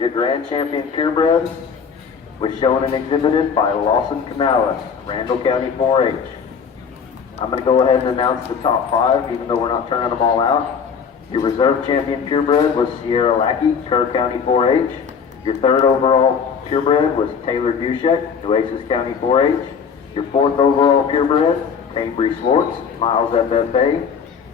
Your grand champion purebred was shown and exhibited by Lawson Canales, Randall County 4-H. I'm going to go ahead and announce the top 5, even though we're not turning them all out. Your reserve champion purebred was Sierra Lackey, Kerr County 4-H. Your 3rd overall purebred was Taylor Dushek, Nueces County 4-H. Your 4th overall purebred, Cambry Swartz, Miles FFA.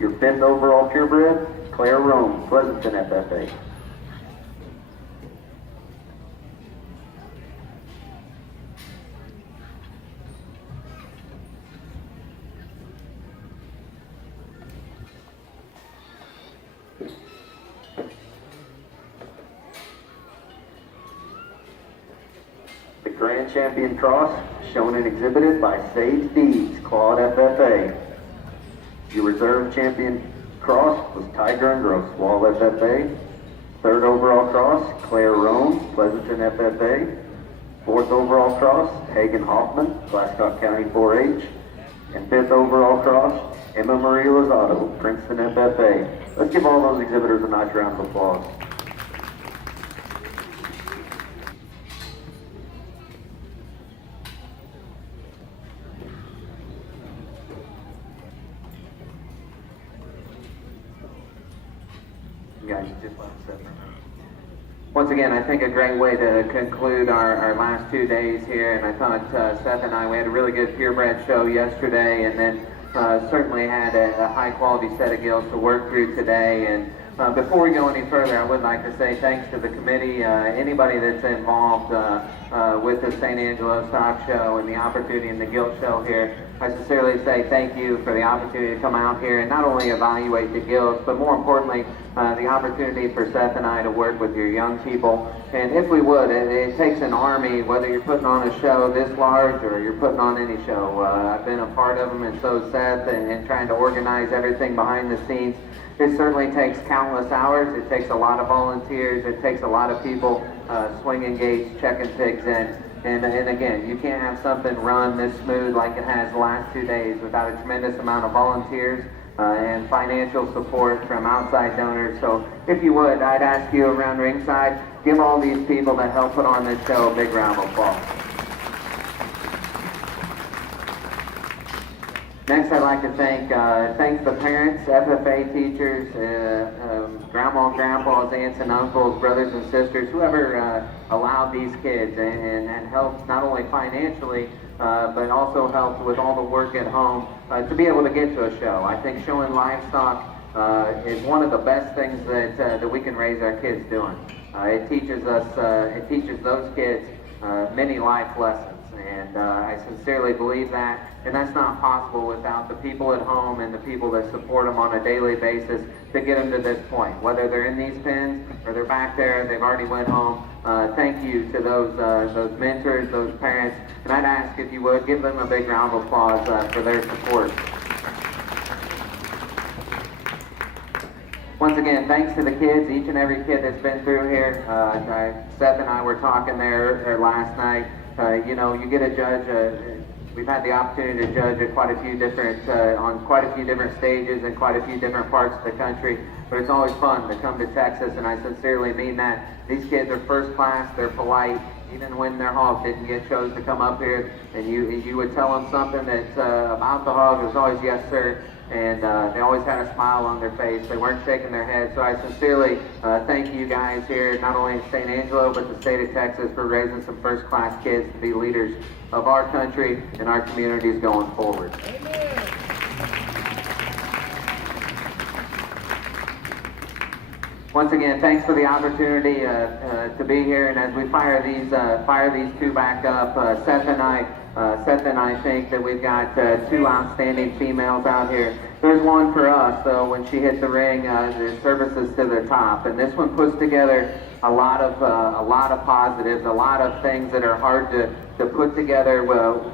Your 5th overall purebred, Claire Rome, Pleasanton FFA. The Grand Champion Cross, shown and exhibited by Sage Deeds, Claude FFA. Your Reserve Champion Cross was Tiger and Gross, Wall FFA. 3rd overall cross, Claire Rome, Pleasanton FFA. 4th overall cross, Hagen Hoffman, Glasscock County 4-H. And 5th overall cross, Emma Marie Lozado, Princeton FFA. Let's give all those exhibitors a nice round of applause. Guys, just let Seth know. Once again, I think a great way to conclude our last 2 days here, and I thought Seth and I, we had a really good purebred show yesterday, and then certainly had a high quality set of gills to work through today. And before we go any further, I would like to say thanks to the committee, anybody that's involved with the San Angelo Stock Show and the opportunity in the gilt show here. I sincerely say thank you for the opportunity to come out here and not only evaluate the gilts, but more importantly, the opportunity for Seth and I to work with your young people. And if we would, it takes an army, whether you're putting on a show this large or you're putting on any show. I've been a part of them, and so is Seth, and trying to organize everything behind the scenes. It certainly takes countless hours. It takes a lot of volunteers. It takes a lot of people swinging gates, checking pigs in. And again, you can't have something run this smooth like it has the last 2 days without a tremendous amount of volunteers and financial support from outside donors. So if you would, I'd ask you around ringside, give all these people that help put on this show a big round of applause. Next, I'd like to thank the parents, FFA teachers, grandma and grandpas, aunts and uncles, brothers and sisters, whoever allowed these kids and helped not only financially, but also helped with all the work at home to be able to get to a show. I think showing livestock is one of the best things that we can raise our kids doing. It teaches those kids many life lessons. And I sincerely believe that, and that's not possible without the people at home and the people that support them on a daily basis to get them to this point. Whether they're in these pens or they're back there, they've already went home. Thank you to those mentors, those parents, and I'd ask if you would give them a big round of applause for their support. Once again, thanks to the kids, each and every kid that's been through here. Seth and I were talking there last night. You know, you get a judge. We've had the opportunity to judge at quite a few different on quite a few different stages in quite a few different parts of the country. But it's always fun to come to Texas, and I sincerely mean that. These kids are first class. They're polite. Even when their hog didn't get chose to come up here, and you would tell them something that's about the hog, it was always yes sir. And they always had a smile on their face. They weren't shaking their heads. So I sincerely thank you guys here, not only in San Angelo, but the state of Texas, for raising some first-class kids to be leaders of our country and our communities going forward. Amen. Once again, thanks for the opportunity to be here. And as we fire these two back up, Seth and I think that we've got two outstanding females out here. There's one for us, though, when she hit the ring, the services to the top. And this one puts together a lot of positives, a lot of things that are hard to put together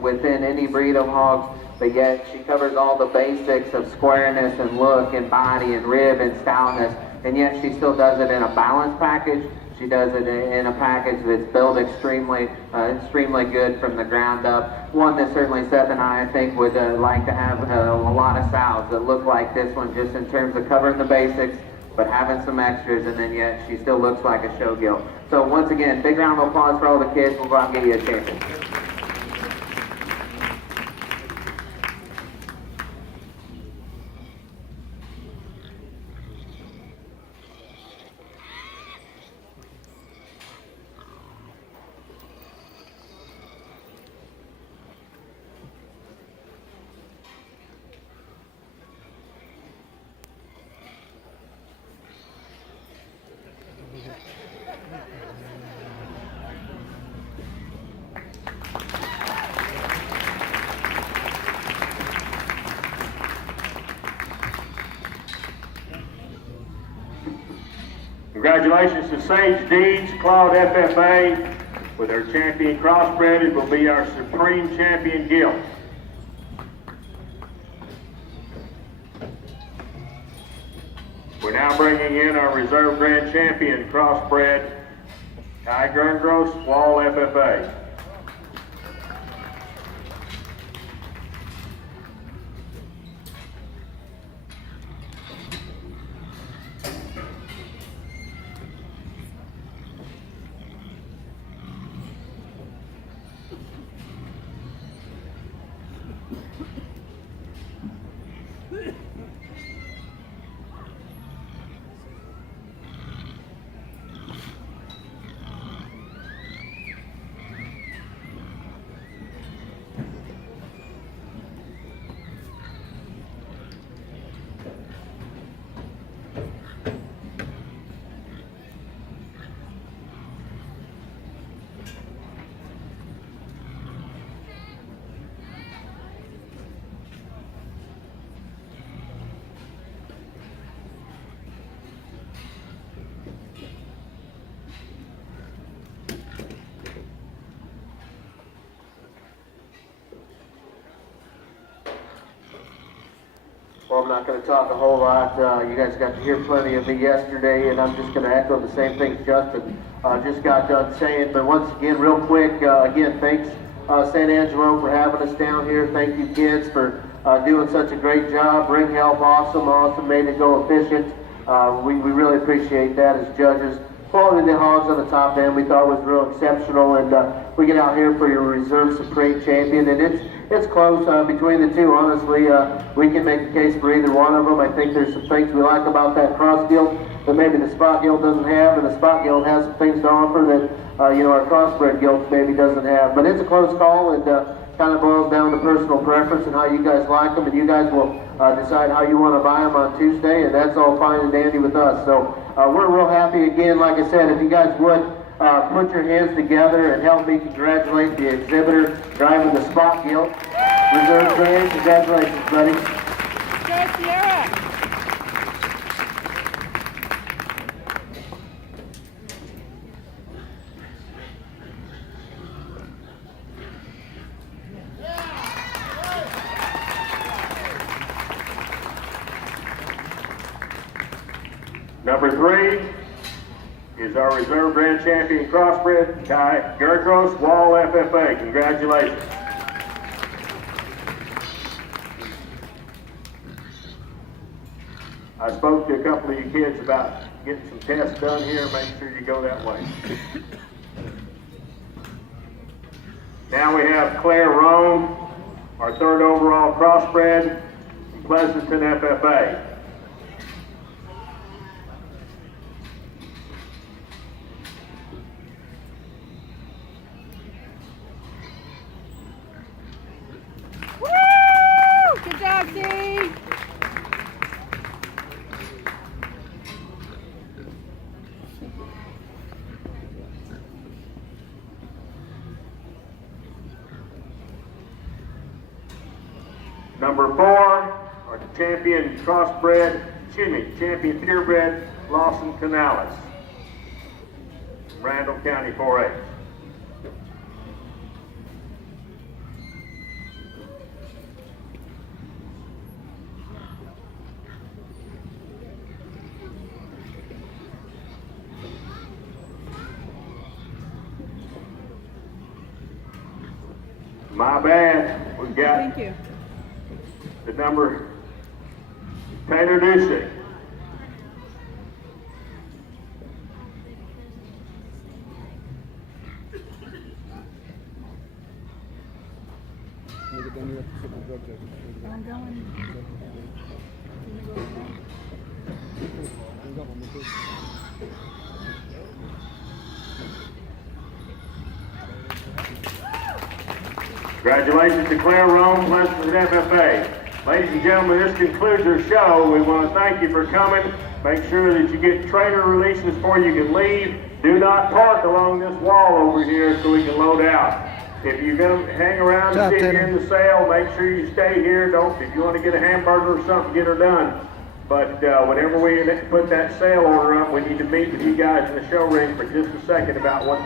within any breed of hogs. But yet she covers all the basics of squareness and look and body and rib and stoutness. And yet she still does it in a balanced package. She does it in a package that's built extremely good from the ground up. One that certainly Seth and I think, would like to have a lot of sows that look like this one, just in terms of covering the basics, but having some extras, and then yet she still looks like a show gilt. So once again, big round of applause for all the kids. We'll go out and get you a champion. Congratulations to Sage Deeds, Claude FFA, with our champion crossbred. It will be our Supreme Champion gilt. We're now bringing in our Reserve Grand Champion crossbred, Ty Gerngross, Wall FFA. Well, I'm not going to talk a whole lot. You guys got to hear plenty of me yesterday, and I'm just going to echo the same things Justin just got done saying. But once again, real quick, again, thanks San Angelo for having us down here. Thank you, kids, for doing such a great job. Ring help, awesome, made it go efficient. We really appreciate that as judges. Quality of the hogs on the top end we thought was real exceptional, and we get out here for your Reserve Supreme Champion, and it's close between the two. Honestly, we can make a case for either one of them. I think there's some things we like about that cross gilt that maybe the spot gilt doesn't have, and the spot gilt has some things to offer that our crossbred gilt maybe doesn't have. But it's a close call, and kind of boils down to personal preference and how you guys like them, and you guys will decide how you want to buy them on Tuesday, and that's all fine and dandy with us. So we're real happy again. Like I said, if you guys would put your hands together and help me congratulate the exhibitor driving the spot gilt. Reserve Grand, congratulations, buddy. Go Sierra! Number 3 is our Reserve Grand Champion crossbred, Ty Gerngross, Wall FFA. Congratulations. I spoke to a couple of you kids about getting some tests done here. Make sure you go that way. Now we have Claire Roan, our 3rd overall crossbred from Pleasanton FFA. Woo! Good job, Steve! Number 4, our champion champion purebred, Lawson Canales, Randall County 4-H. My bad, we've got Thank you. the number Taylor Ducey. I'm going. Congratulations to Claire Rome, Pleasant FFA. Ladies and gentlemen, this concludes our show. We want to thank you for coming. Make sure that you get trailer releases before you can leave. Do not park along this wall over here so we can load out. If you're going to hang around and see if you're in the sale, make sure you stay here. Don't, if you want to get a hamburger or something, get her done. But whenever we put that sale order up, we need to meet with you guys in the show ring for just a second about what